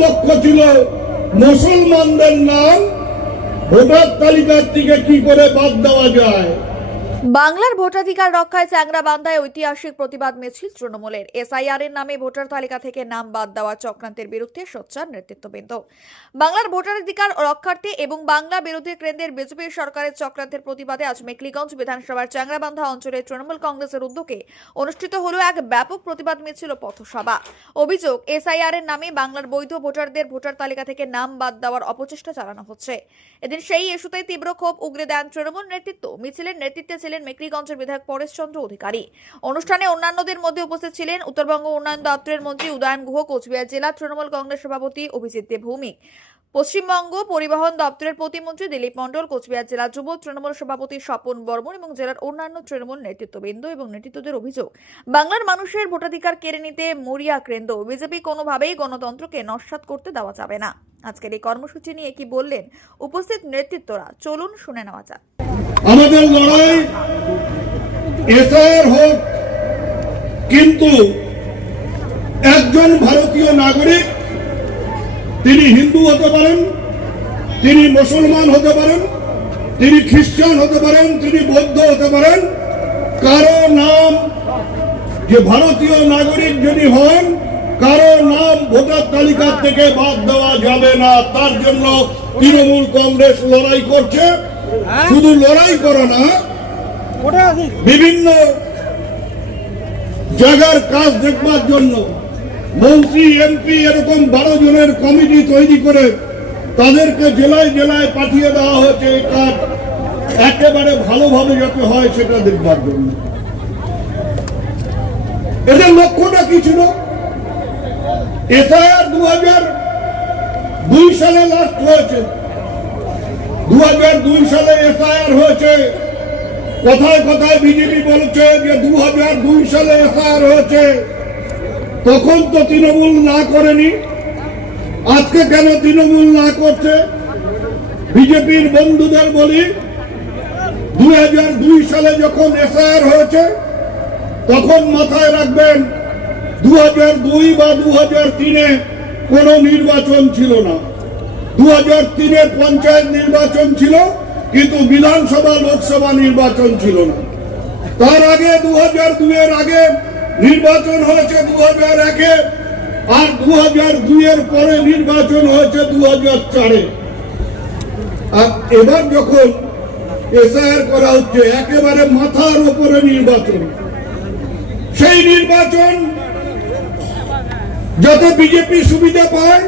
লক্ষ্য ছিল মুসলমানদের নাম ভোটার তালিকার থেকে কি করে বাদ দেওয়া যায়? বাংলার ভোটাধিকার রক্ষায় চ্যাংরা বান্ধায় ঐতিহাসিক প্রতিবাদ মিছিল তৃণমূলের। এসআইআর এর নামে ভোটার তালিকা থেকে নাম বাদ দেওয়া চক্রান্তের বিরুদ্ধে সোচ্চার নেতৃত্ববৃন্দ। বাংলার ভোটাধিকার রক্ষার্থে এবং বাংলা বিরোধী কেন্দ্রের বিজেপি সরকারের চক্রান্তের প্রতিবাদে আজ মেকলিগঞ্জ বিধানসভার চ্যাংরাবান্ধা অঞ্চলে তৃণমূল কংগ্রেসের উদ্যোগে অনুষ্ঠিত হলো এক ব্যাপক প্রতিবাদ মিছিল ও পথসভা। অভিযোগ এসআইআর এর নামে বাংলার বৈধ ভোটারদের ভোটার তালিকা থেকে নাম বাদ দেওয়ার অপচেষ্টা চালানো হচ্ছে। এদিন সেই ইস্যুতে তীব্র ক্ষোভ উগরে দেন তৃণমূল নেতৃত্ব। মিছিলের নেতৃত্বে ছিলেন মেকলিগঞ্জের বিধায়ক পরেশচন্দ্র অধিকারী। অনুষ্ঠানে অন্যান্যদের মধ্যে উপস্থিত ছিলেন উত্তরবঙ্গ উন্নয়ন দপ্তরের মন্ত্রী উদয়ন গুহ, কোচবিহার জেলা তৃণমূল কংগ্রেস সভাপতি অভিজিৎ দেব ভৌমিক পশ্চিমবঙ্গ পরিবহন দপ্তরের প্রতিমন্ত্রী দিলীপ মণ্ডল, কোচবিহার জেলা যুব তৃণমূল সভাপতি স্বপন বর্মন এবং জেলার অন্যান্য তৃণমূল নেতৃত্ববৃন্দ এবং নেতৃত্বদের অভিযোগ। বাংলার মানুষের ভোটাধিকার কেড়ে নিতে মরিয়া কেন্দ্র, বিজেপি কোনোভাবেই গণতন্ত্রকে নস্যাৎ করতে দেওয়া যাবে না। আজকের এই কর্মসূচি নিয়ে কি বললেন উপস্থিত নেতৃত্বরা? চলুন শুনে নেওয়া যাক। আমাদের লড়াই এসআইআর হোক, কিন্তু একজন ভারতীয় নাগরিক, তিনি হিন্দু হতে পারেন, তিনি মুসলমান হতে পারেন, তিনি খ্রিস্টান হতে পারেন, তিনি বৌদ্ধ হতে পারেন, কারও নাম যে ভারতীয় নাগরিক যদি হন, কারও নাম ভোটার তালিকা থেকে বাদ দেওয়া যাবে না। তার জন্য তৃণমূল কংগ্রেস লড়াই করছে। শুধু লড়াই করে না বিভিন্ন জায়গার কাজ দেখবার জন্য মন্ত্রী এমপি এরকম বারো জনের কমিটি তৈরি করে তাদেরকে জেলায় জেলায় পাঠিয়ে দেওয়া হয়েছে এই কাজ। একেবারে ভালোভাবে যাতে হয় সেটা দেখবার জন্য। এদের লক্ষ্যটা কি ছিল? এসআইআর দু হাজার দুই সালে লাস্ট হয়েছে। দু হাজার দুই সালে এসআইআর হয়েছে। কথায় কথায় বিজেপি বলছে যে দু হাজার দুই সালে এসআইআর হয়েছে, তখন তো তৃণমূল না করেনি। আজকে কেন তৃণমূল না করছে? বিজেপির বন্ধুদের বলি দু দুই সালে যখন এসআইআর হয়েছে, তখন মাথায় রাখবেন দু দুই বা দু হাজার তিনে কোনো নির্বাচন ছিল না। দু হাজার তিনের পঞ্চায়েত নির্বাচন ছিল, কিন্তু বিধানসভা লোকসভা নির্বাচন ছিল না। তার আগে দু হাজার দুইয়ের আগে নির্বাচন হয়েছে দু হাজার একে, আর দু হাজার দুইয়ের পরে নির্বাচন হয়েছে দু হাজার চারে। আর এবার যখন এসআইআর করা হচ্ছে, একেবারে মাথার উপরে নির্বাচন। সেই নির্বাচন যাতে বিজেপি সুবিধা পায়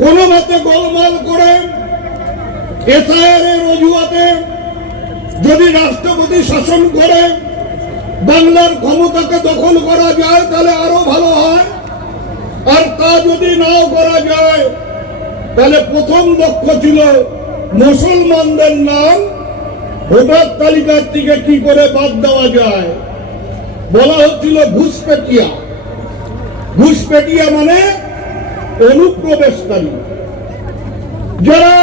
কোনো মতে গোলমাল করে এসআইআর এর অজুহাতে যদি রাষ্ট্রপতি শাসন করে, বাংলার ক্ষমতাকে দখল করা যায়, তাহলে আরও ভালো হয়। আর তা যদি নাও করা যায়, তাহলে প্রথম লক্ষ্য ছিল মুসলমানদের নাম ভোটার তালিকার থেকে কি করে বাদ দেওয়া যায়। বলা হচ্ছিল ঘুষপেটিয়া। ঘুষপেটিয়া মানে অনুপ্রবেশকারী। যারা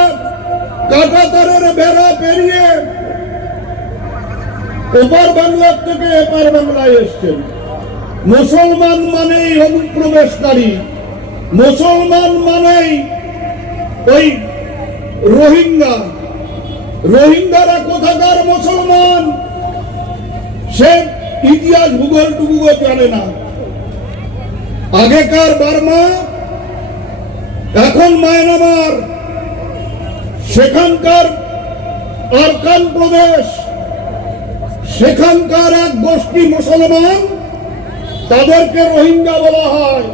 কাটাতারের বেড়া পেরিয়ে ওপার বাংলার থেকে এপার বাংলায় এসছেন। মুসলমান মানেই অনুপ্রবেশকারী। মুসলমান মানেই ওই রোহিঙ্গা। রোহিঙ্গারা কোথাকার মুসলমান? সে ইতিহাস ভূগোল টুকুও জানে না। আগেকার বার্মা এখন মায়ানমার, সেখানকার আরকান প্রদেশ, সেখানকার এক গোষ্ঠী মুসলমান, তাদেরকে রোহিঙ্গা বলা হয়।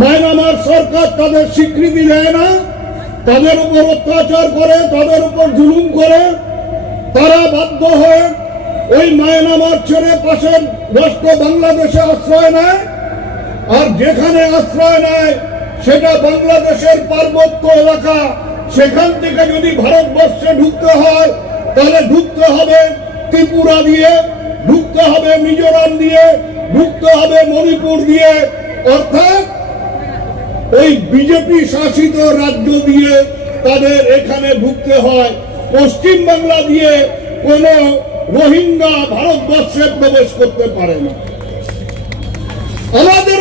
মায়ানমার সরকার তাদের স্বীকৃতি দেয় না, তাদের উপর অত্যাচার করে, তাদের উপর জুলুম করে। তারা বাধ্য হয়ে ওই মায়ানমার ছেড়ে পাশের রাষ্ট্র বাংলাদেশে আশ্রয় নেয়, আর যেখানে আশ্রয় নেয় সেটা বাংলাদেশের পার্বত্য এলাকা। সেখান থেকে যদি ভারতবর্ষে ঢুকতে হয়, তাহলে ঢুকতে হবে ত্রিপুরা দিয়ে, ঢুকতে হবে মিজোরাম দিয়ে, ঢুকতে হবে মণিপুর দিয়ে। অর্থাৎ ওই বিজেপি শাসিত রাজ্য দিয়ে তাদের এখানে ঢুকতে হয়। পশ্চিম বাংলা দিয়ে কোন রোহিঙ্গা ভারতবর্ষে প্রবেশ করতে পারে না। আমাদের